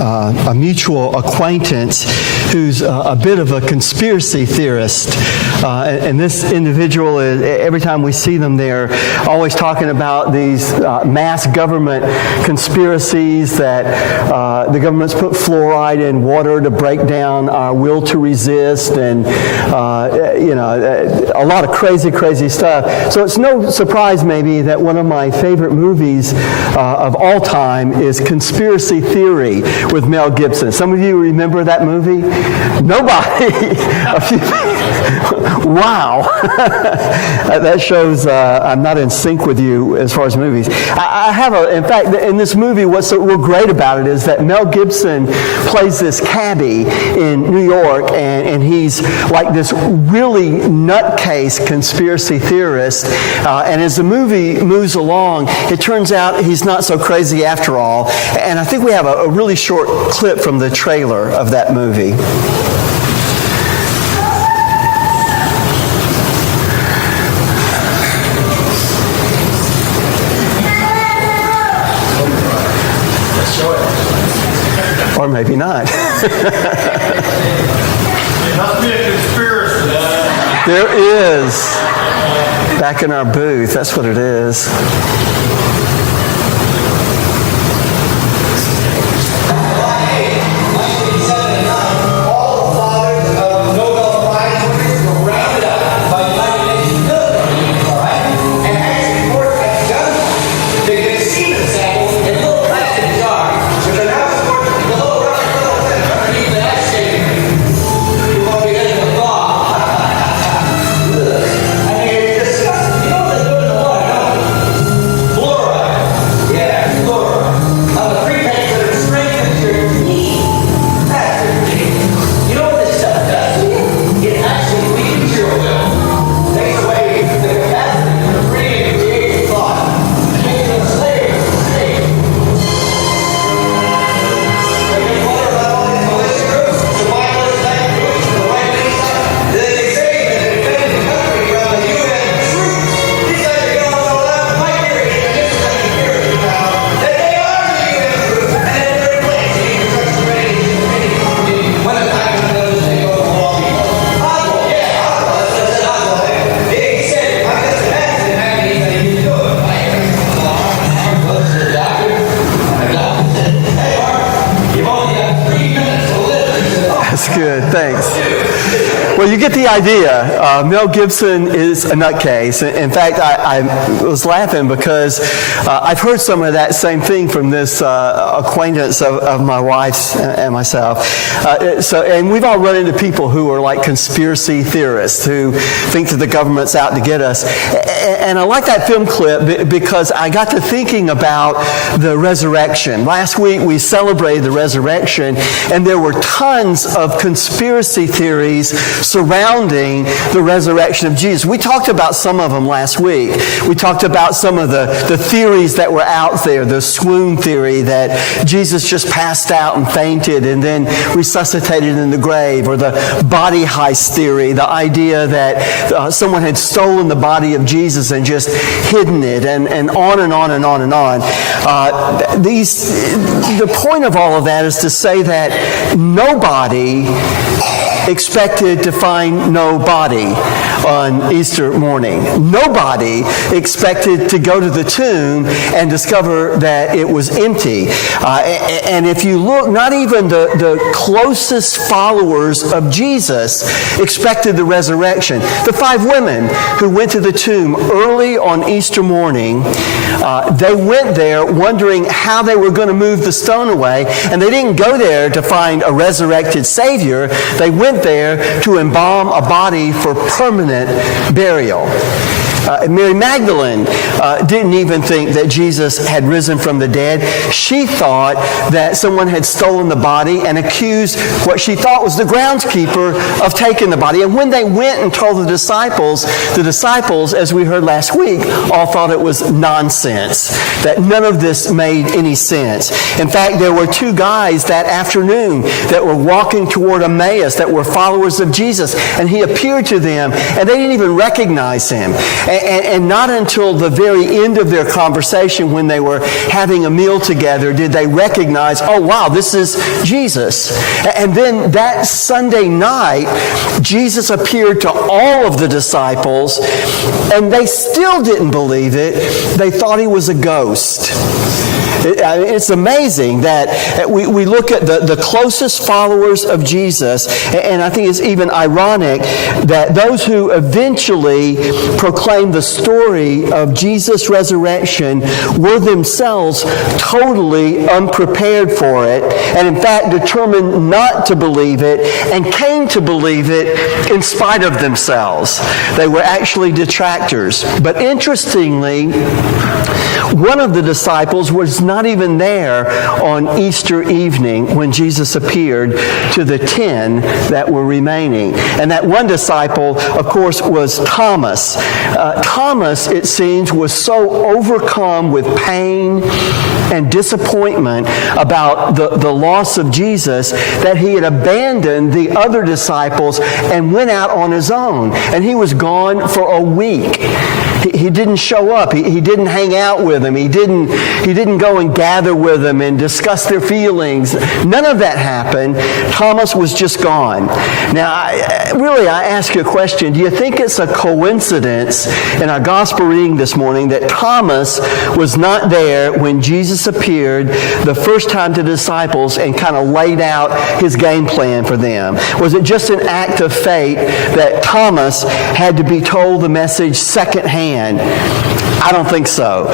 a mutual acquaintance who's a bit of a conspiracy theorist. And this individual, every time we see them, they're always talking about these mass government conspiracies that the government's put fluoride in water to break down our will to resist, and a lot of crazy stuff. So it's no surprise maybe that one of my favorite movies of all time is Conspiracy Theory with Mel Gibson. Some of you remember that movie? Nobody. Wow. That shows I'm not in sync with you as far as movies. In fact, in this movie, what's so real great about it is that Mel Gibson plays this cabbie in New York, and he's like this really nutcase conspiracy theorist. And as the movie moves along, it turns out he's not so crazy after all. And I think we have a really short clip from the trailer of that movie. Or maybe not. It must be a conspiracy. There is. Back in our booth, that's what it is. Good, thanks. Well, you get the idea. Mel Gibson is a nutcase. In fact, I was laughing because I've heard some of that same thing from this acquaintance of my wife's and myself. And we've all run into people who are like conspiracy theorists who think that the government's out to get us. And I like that film clip because I got to thinking about the resurrection. Last week we celebrated the resurrection, and there were tons of conspiracy theories surrounding the resurrection of Jesus. We talked about some of them last week. We talked about some of the theories that were out there, the swoon theory that Jesus just passed out and fainted and then resuscitated in the grave, or the body heist theory, the idea that someone had stolen the body of Jesus and just hidden it, and on and on and on and on. The point of all of that is to say that nobody expected to find no body on Easter morning. Nobody expected to go to the tomb and discover that it was empty. And if you look, not even the closest followers of Jesus expected the resurrection. The 5 women who went to the tomb early on Easter morning, they went there wondering how they were going to move the stone away, and they didn't go there to find a resurrected Savior. They went there to embalm a body for permanent burial. Mary Magdalene didn't even think that Jesus had risen from the dead. She thought that someone had stolen the body and accused what she thought was the groundskeeper of taking the body. And when they went and told the disciples, as we heard last week, all thought it was nonsense, that none of this made any sense. In fact, there were 2 guys that afternoon that were walking toward Emmaus that were followers of Jesus, and he appeared to them, and they didn't even recognize him. And not until the very end of their conversation, when they were having a meal together, did they recognize, oh wow, this is Jesus. And then that Sunday night, Jesus appeared to all of the disciples, and they still didn't believe it. They thought he was a ghost. It's amazing that we look at the closest followers of Jesus, and I think it's even ironic that those who eventually proclaimed the story of Jesus' resurrection were themselves totally unprepared for it, and in fact determined not to believe it, and came to believe it in spite of themselves. They were actually detractors. But interestingly, one of the disciples was not even there on Easter evening when Jesus appeared to the 10 that were remaining. And that one disciple, of course, was Thomas. Thomas, it seems, was so overcome with pain and disappointment about the loss of Jesus that he had abandoned the other disciples and went out on his own. And he was gone for a week. He didn't show up. He didn't hang out with them. He didn't go and gather with them and discuss their feelings. None of that happened. Thomas was just gone. Now, I ask you a question. Do you think it's a coincidence in our gospel reading this morning that Thomas was not there when Jesus appeared the first time to disciples and kind of laid out his game plan for them? Was it just an act of fate that Thomas had to be told the message secondhand? I don't think so.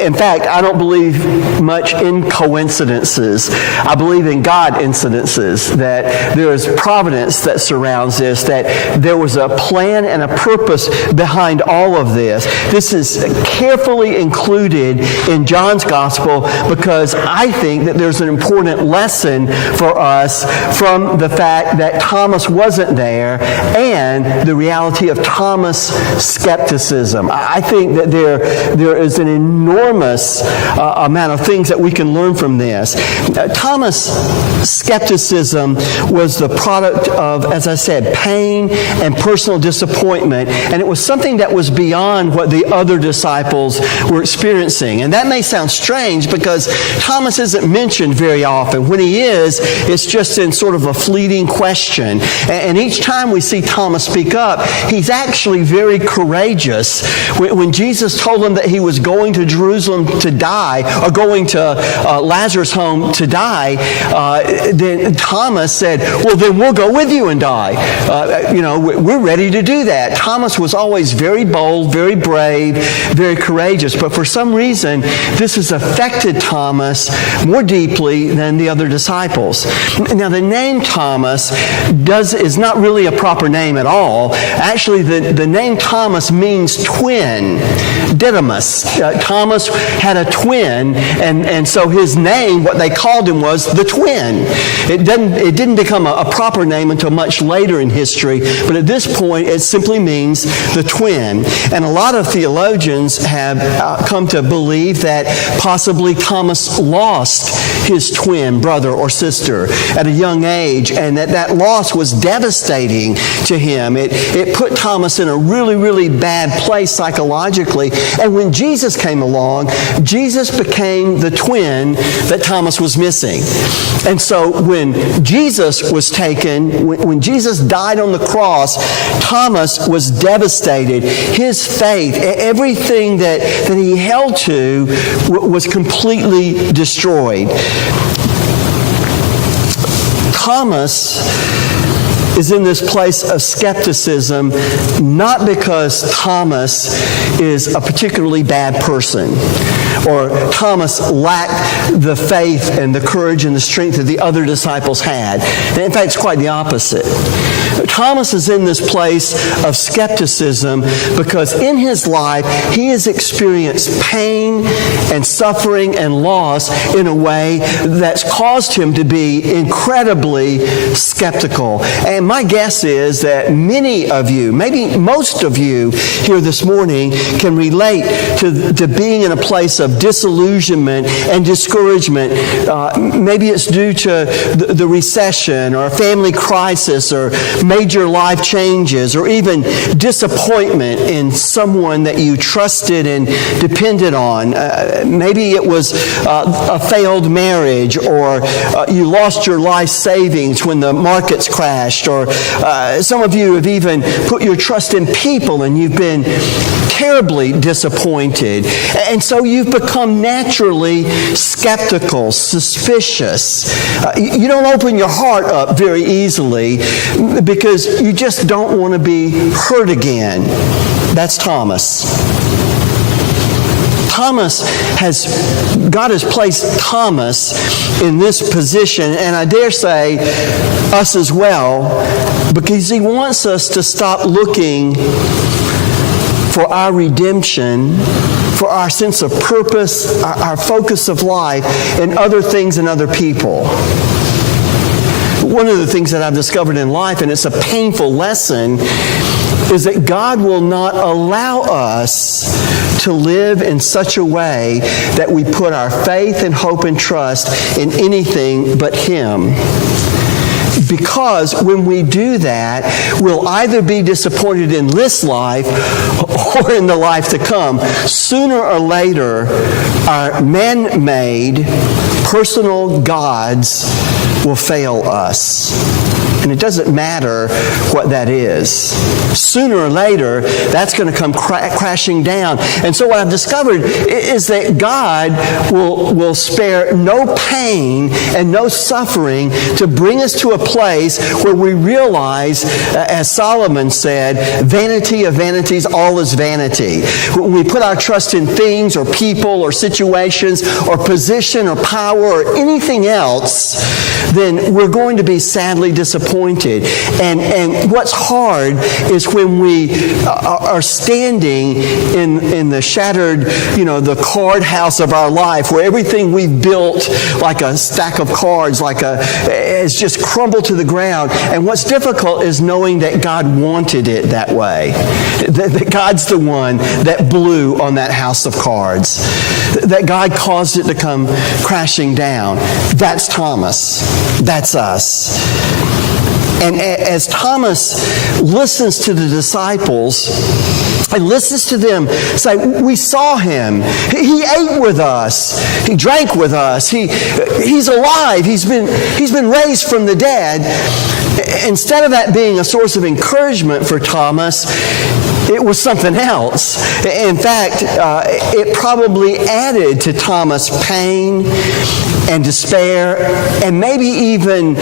In fact, I don't believe much in coincidences. I believe in God incidences, that there is providence that surrounds this, that there was a plan and a purpose behind all of this. This is carefully included in John's Gospel because I think that there's an important lesson for us from the fact that Thomas wasn't there and the reality of Thomas' skepticism. I think that there is an enormous amount of things that we can learn from this. Thomas' skepticism was the product of, as I said, pain and personal disappointment, and it was something that was beyond what the other disciples were experiencing. And that may sound strange because Thomas isn't mentioned very often. When he is, it's just in sort of a fleeting question. And each time we see Thomas speak up, he's actually very courageous. When Jesus told him that he was going to Jerusalem to die, or going to Lazarus' home to die, then Thomas said, well, then we'll go with you and die. We're ready to do that. Thomas was always very bold, very brave, very courageous. But for some reason, this has affected Thomas more deeply than the other disciples. Now, the name Thomas is not really a proper name at all. Actually, the name Thomas means twin. Didymus. Thomas had a twin, and so his name, what they called him, was the twin. It didn't become a proper name until much later in history, but at this point it simply means the twin. And a lot of theologians have come to believe that possibly Thomas lost his twin brother or sister at a young age, and that loss was devastating to him. It put Thomas in a really, really bad place psychologically. And when Jesus came along, Jesus became the twin that Thomas was missing. And so when Jesus was taken, when Jesus died on the cross, Thomas was devastated. His faith, everything that he held to was completely destroyed. Thomas is in this place of skepticism, not because Thomas is a particularly bad person, or Thomas lacked the faith and the courage and the strength that the other disciples had. In fact, it's quite the opposite. Thomas is in this place of skepticism because in his life he has experienced pain and suffering and loss in a way that's caused him to be incredibly skeptical. And And my guess is that many of you, maybe most of you here this morning, can relate to being in a place of disillusionment and discouragement. Maybe it's due to the recession or a family crisis or major life changes or even disappointment in someone that you trusted and depended on. Maybe it was a failed marriage, or you lost your life savings when the markets crashed, or some of you have even put your trust in people and you've been terribly disappointed. And so you've become naturally skeptical, suspicious. You don't open your heart up very easily because you just don't want to be hurt again. That's Thomas. God has placed Thomas in this position, and I dare say us as well, because he wants us to stop looking for our redemption, for our sense of purpose, our focus of life in other things and other people. One of the things that I've discovered in life, and it's a painful lesson, is that God will not allow us to live in such a way that we put our faith and hope and trust in anything but Him. Because when we do that, we'll either be disappointed in this life or in the life to come. Sooner or later, our man-made personal gods will fail us. And it doesn't matter what that is. Sooner or later, that's going to come crashing down. And so what I've discovered is that God will spare no pain and no suffering to bring us to a place where we realize, as Solomon said, vanity of vanities, all is vanity. When we put our trust in things or people or situations or position or power or anything else, then we're going to be sadly disappointed. And what's hard is when we are standing in the shattered, the card house of our life, where everything we've built like a stack of cards, has just crumbled to the ground. And what's difficult is knowing that God wanted it that way. That God's the one that blew on that house of cards. That God caused it to come crashing down. That's Thomas. That's us. And as Thomas listens to the disciples and listens to them say, we saw him. He ate with us. He drank with us. He's alive. He's been raised from the dead. Instead of that being a source of encouragement for Thomas, it was something else. In fact, it probably added to Thomas' pain and despair, and maybe even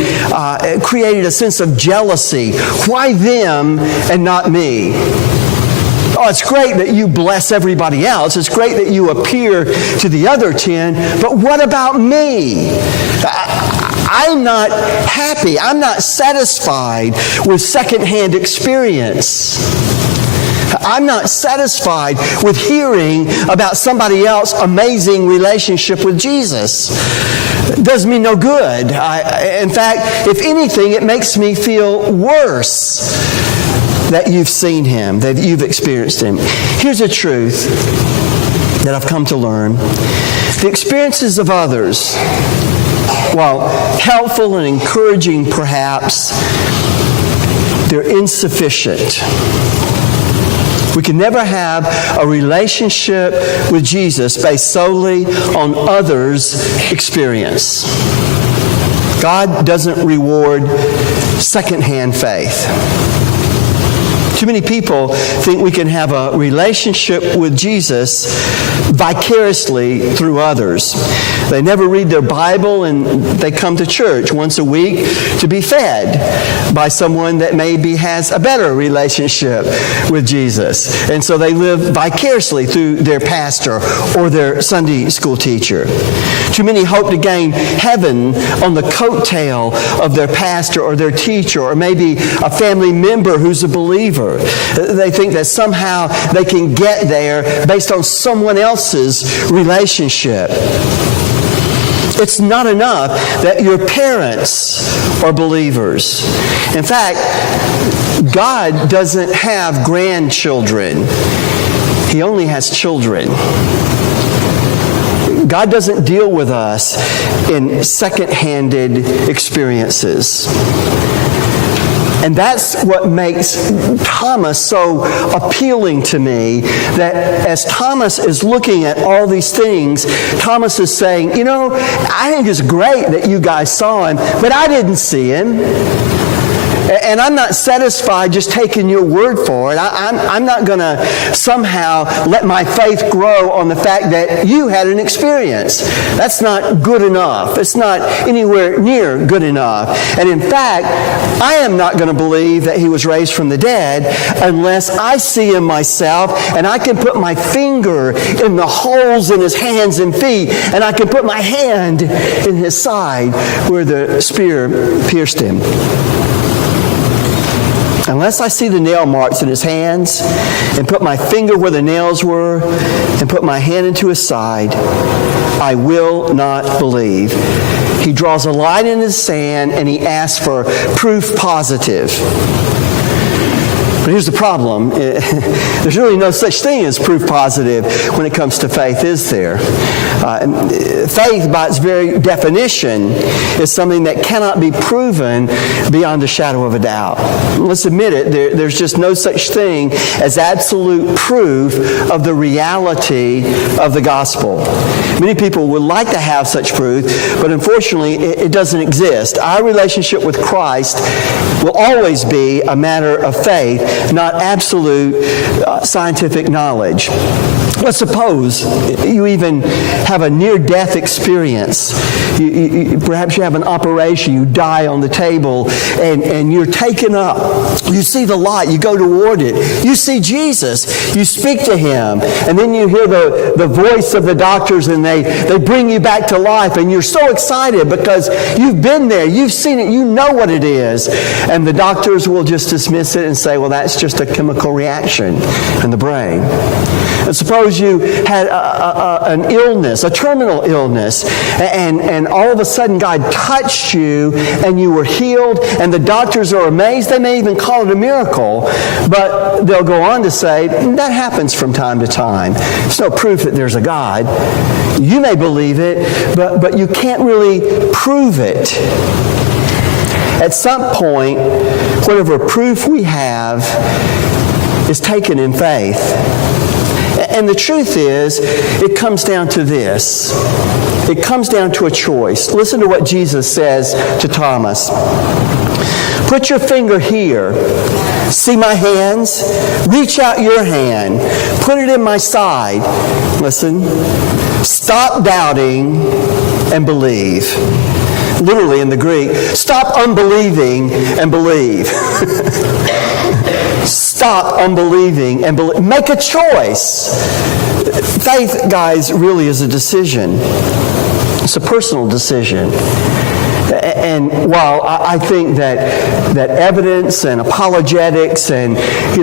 created a sense of jealousy. Why them and not me? Oh, it's great that you bless everybody else. It's great that you appear to the other 10, but what about me? I'm not happy. I'm not satisfied with secondhand experience. I'm not satisfied with hearing about somebody else's amazing relationship with Jesus. It does me no good. In fact, if anything, it makes me feel worse that you've seen Him, that you've experienced Him. Here's a truth that I've come to learn. The experiences of others, while helpful and encouraging perhaps, they're insufficient. We can never have a relationship with Jesus based solely on others' experience. God doesn't reward secondhand faith. Too many people think we can have a relationship with Jesus vicariously through others. They never read their Bible, and they come to church once a week to be fed by someone that maybe has a better relationship with Jesus. And so they live vicariously through their pastor or their Sunday school teacher. Too many hope to gain heaven on the coattail of their pastor or their teacher, or maybe a family member who's a believer. They think that somehow they can get there based on someone else's relationship. It's not enough that your parents are believers. In fact, God doesn't have grandchildren. He only has children. God doesn't deal with us in second-handed experiences. And that's what makes Thomas so appealing to me, that as Thomas is looking at all these things, Thomas is saying, I think it's great that you guys saw him, but I didn't see him. And I'm not satisfied just taking your word for it. I'm not going to somehow let my faith grow on the fact that you had an experience. That's not good enough. It's not anywhere near good enough. And in fact, I am not going to believe that he was raised from the dead unless I see him myself and I can put my finger in the holes in his hands and feet, and I can put my hand in his side where the spear pierced him. Unless I see the nail marks in his hands and put my finger where the nails were and put my hand into his side, I will not believe. He draws a line in the sand and he asks for proof positive. But here's the problem. There's really no such thing as proof positive when it comes to faith, is there? Faith, by its very definition, is something that cannot be proven beyond a shadow of a doubt. Let's admit it, there's just no such thing as absolute proof of the reality of the gospel. Many people would like to have such proof, but unfortunately it doesn't exist. Our relationship with Christ will always be a matter of faith, not absolute scientific knowledge. Let's suppose you even have a near-death experience. Perhaps you have an operation, you die on the table, and you're taken up. You see the light, you go toward it. You see Jesus, you speak to him, and then you hear the voice of the doctors, and they bring you back to life, and you're so excited because you've been there, you've seen it, you know what it is. And the doctors will just dismiss it and say, well, that's just a chemical reaction in the brain. And suppose you had an illness, a terminal illness, and all of a sudden God touched you and you were healed, and the doctors are amazed. They may even call it a miracle, but they'll go on to say, that happens from time to time. There's no proof that there's a God. You may believe it, but you can't really prove it. At some point, whatever proof we have is taken in faith. And the truth is, it comes down to this. It comes down to a choice. Listen to what Jesus says to Thomas. Put your finger here. See my hands? Reach out your hand. Put it in my side. Listen. Stop doubting and believe. Literally in the Greek, stop unbelieving and believe. Stop unbelieving and believe. Make a choice. Faith, guys, really is a decision. It's a personal decision. And while I think that evidence and apologetics and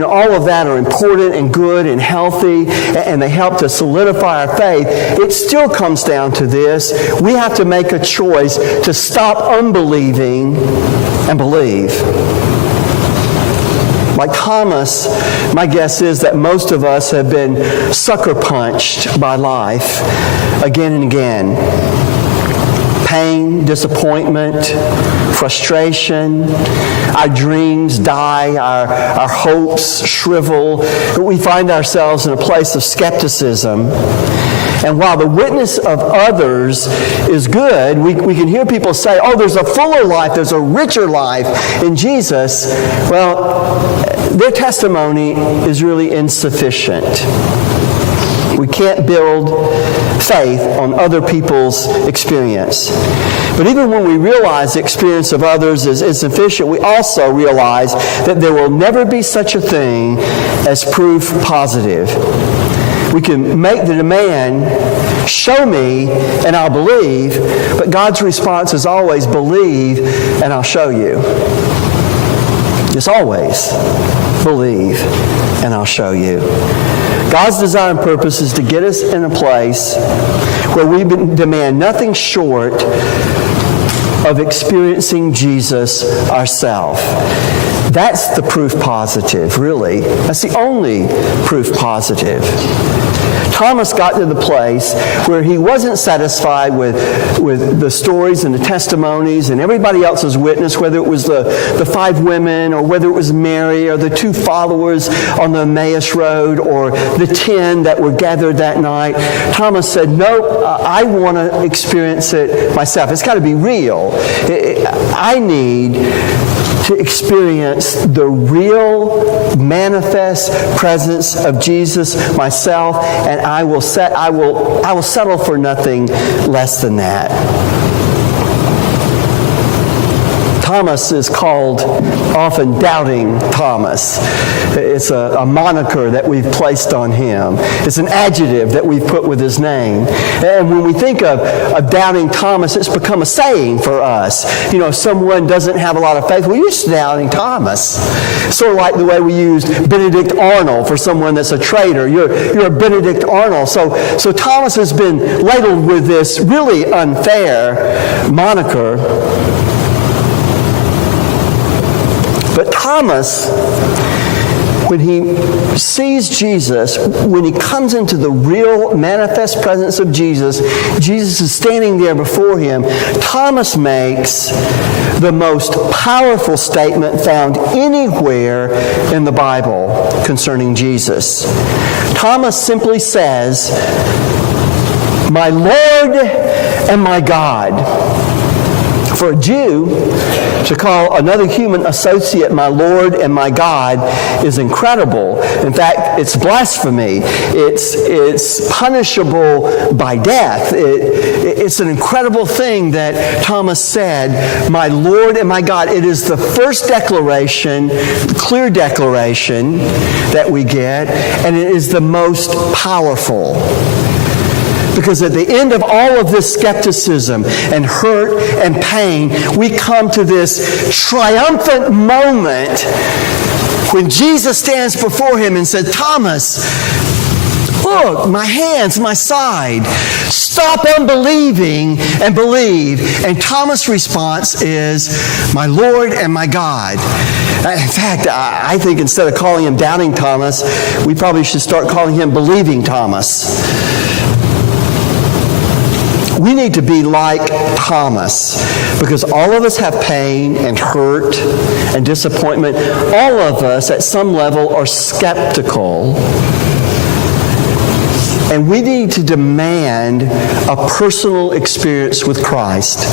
all of that are important and good and healthy, and they help to solidify our faith, it still comes down to this. We have to make a choice to stop unbelieving and believe. Like Thomas, my guess is that most of us have been sucker punched by life again and again. Pain, disappointment, frustration, our dreams die, our hopes shrivel. We find ourselves in a place of skepticism. And while the witness of others is good, we can hear people say, oh, there's a fuller life, there's a richer life in Jesus. Well, their testimony is really insufficient. We can't build faith on other people's experience. But even when we realize the experience of others is insufficient, we also realize that there will never be such a thing as proof positive. We can make the demand, show me and I'll believe, but God's response is always believe and I'll show you. It's always believe and I'll show you. God's desire and purpose is to get us in a place where we demand nothing short of experiencing Jesus ourselves. That's the proof positive, really. That's the only proof positive. Thomas got to the place where he wasn't satisfied with the stories and the testimonies and everybody else's witness, whether it was the 5 women or whether it was Mary or the 2 followers on the Emmaus Road or the 10 that were gathered that night. Thomas said, no, I want to experience it myself. It's got to be real. I need to experience the real manifest presence of Jesus myself, and I will settle for nothing less than that. Thomas is called often Doubting Thomas. It's a moniker that we've placed on him. It's an adjective that we've put with his name. And when we think of Doubting Thomas, it's become a saying for us. You know, if someone doesn't have a lot of faith, well, you're just Doubting Thomas. Sort of like the way we use Benedict Arnold for someone that's a traitor. You're a Benedict Arnold. So Thomas has been ladled with this really unfair moniker. But Thomas, when he sees Jesus, when he comes into the real manifest presence of Jesus, Jesus is standing there before him. Thomas makes the most powerful statement found anywhere in the Bible concerning Jesus. Thomas simply says, "My Lord and my God." For a Jew to call another human associate my Lord and my God is incredible. In fact, it's blasphemy. It's punishable by death. It's an incredible thing that Thomas said, my Lord and my God. It is the first declaration, clear declaration that we get, and it is the most powerful. Because at the end of all of this skepticism and hurt and pain, we come to this triumphant moment when Jesus stands before him and said, Thomas, look, my hands, my side. Stop unbelieving and believe. And Thomas' response is, my Lord and my God. In fact, I think instead of calling him Doubting Thomas, we probably should start calling him Believing Thomas. We need to be like Thomas because all of us have pain and hurt and disappointment. All of us at some level are skeptical. And we need to demand a personal experience with Christ.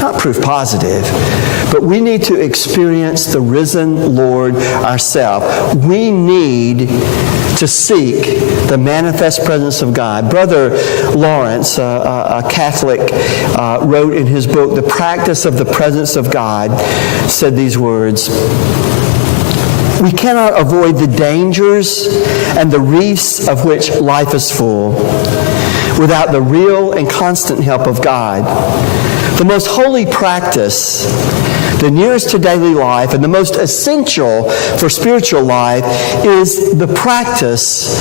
Not proof positive, but we need to experience the risen Lord ourselves. We need to seek the manifest presence of God. Brother Lawrence, a Catholic, wrote in his book, The Practice of the Presence of God, said these words, "We cannot avoid the dangers and the reefs of which life is full without the real and constant help of God. The most holy practice, the nearest to daily life, and the most essential for spiritual life is the practice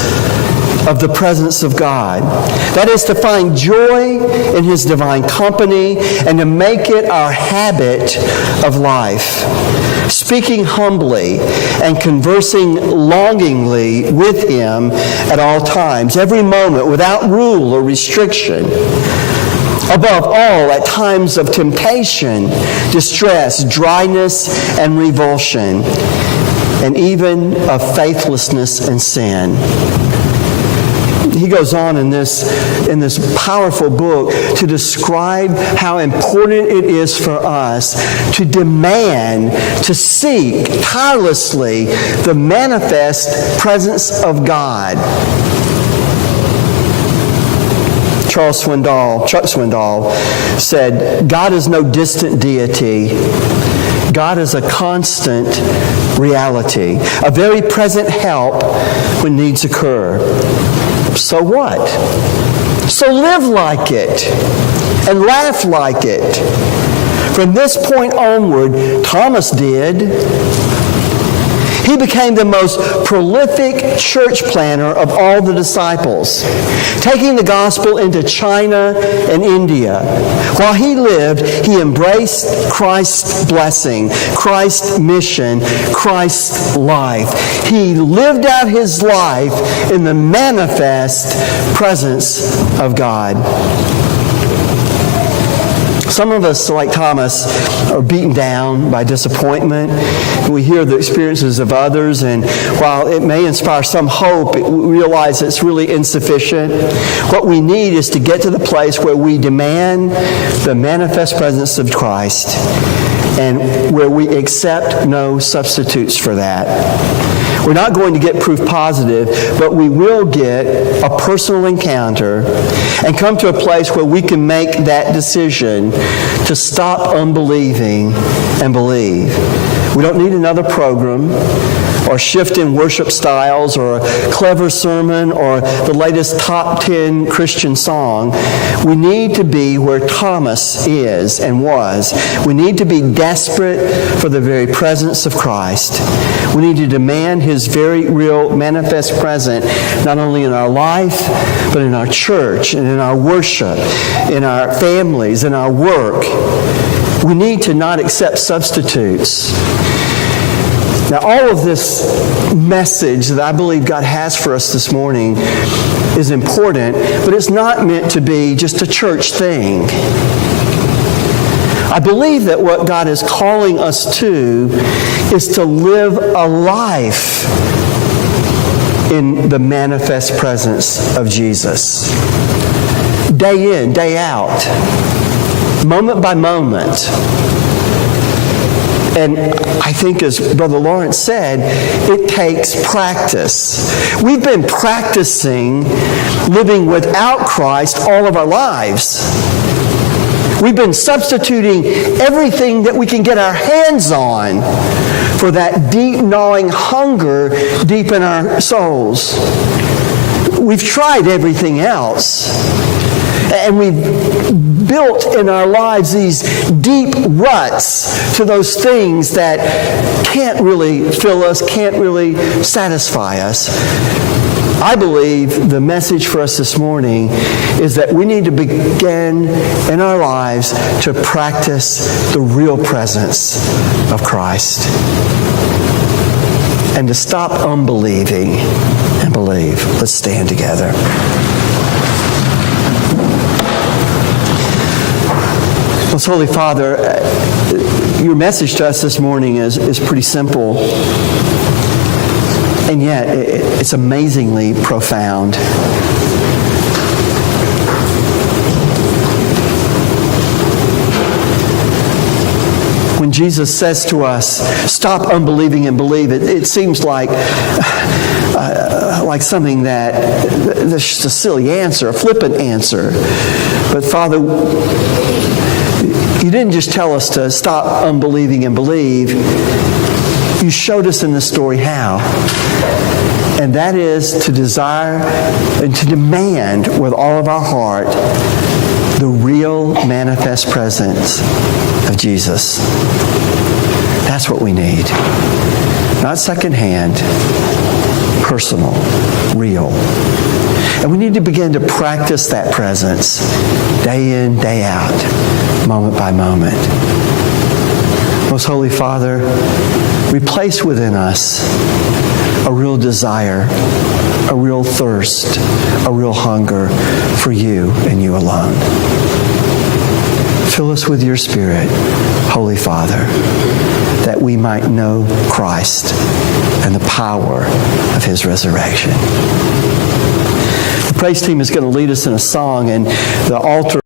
of the presence of God. That is to find joy in His divine company and to make it our habit of life. Speaking humbly and conversing longingly with Him at all times, every moment, without rule or restriction. Above all, at times of temptation, distress, dryness, and revulsion, and even of faithlessness and sin." He goes on in this powerful book to describe how important it is for us to demand, to seek tirelessly the manifest presence of God. Chuck Swindoll said, "God is no distant deity. God is a constant reality, a very present help when needs occur." So what? So live like it and laugh like it. From this point onward, Thomas did. He became the most prolific church planner of all the disciples, taking the gospel into China and India. While he lived, he embraced Christ's blessing, Christ's mission, Christ's life. He lived out his life in the manifest presence of God. Some of us, like Thomas, are beaten down by disappointment. We hear the experiences of others, and while it may inspire some hope, we realize it's really insufficient. What we need is to get to the place where we demand the manifest presence of Christ and where we accept no substitutes for that. We're not going to get proof positive, but we will get a personal encounter and come to a place where we can make that decision to stop unbelieving and believe. We don't need another program or shift in worship styles or a clever sermon or the latest top 10 Christian song. We need to be where Thomas is and was. We need to be desperate for the very presence of Christ. We need to demand his very real manifest presence, not only in our life, but in our church and in our worship, in our families, in our work. We need to not accept substitutes. Now, all of this message that I believe God has for us this morning is important, but it's not meant to be just a church thing. I believe that what God is calling us to is to live a life in the manifest presence of Jesus. Day in, day out, moment by moment. And I think, as Brother Lawrence said, it takes practice. We've been practicing living without Christ all of our lives. We've been substituting everything that we can get our hands on for that deep gnawing hunger deep in our souls. We've tried everything else. And we've built in our lives these deep ruts to those things that can't really fill us, can't really satisfy us. I believe the message for us this morning is that we need to begin in our lives to practice the real presence of Christ and to stop unbelieving and believe. Let's stand together. Most Holy Father, your message to us this morning is pretty simple, and yet it's amazingly profound. When Jesus says to us, stop unbelieving and believe, it seems like something that's just a silly answer, a flippant answer. But Father, you didn't just tell us to stop unbelieving and believe. You showed us in the story how. And that is to desire and to demand with all of our heart the real manifest presence of Jesus. That's what we need. Not secondhand, personal, real. And we need to begin to practice that presence day in, day out, moment by moment. Most Holy Father, replace within us a real desire, a real thirst, a real hunger for you and you alone. Fill us with your Spirit, Holy Father, that we might know Christ and the power of his resurrection. The praise team is going to lead us in a song, and the altar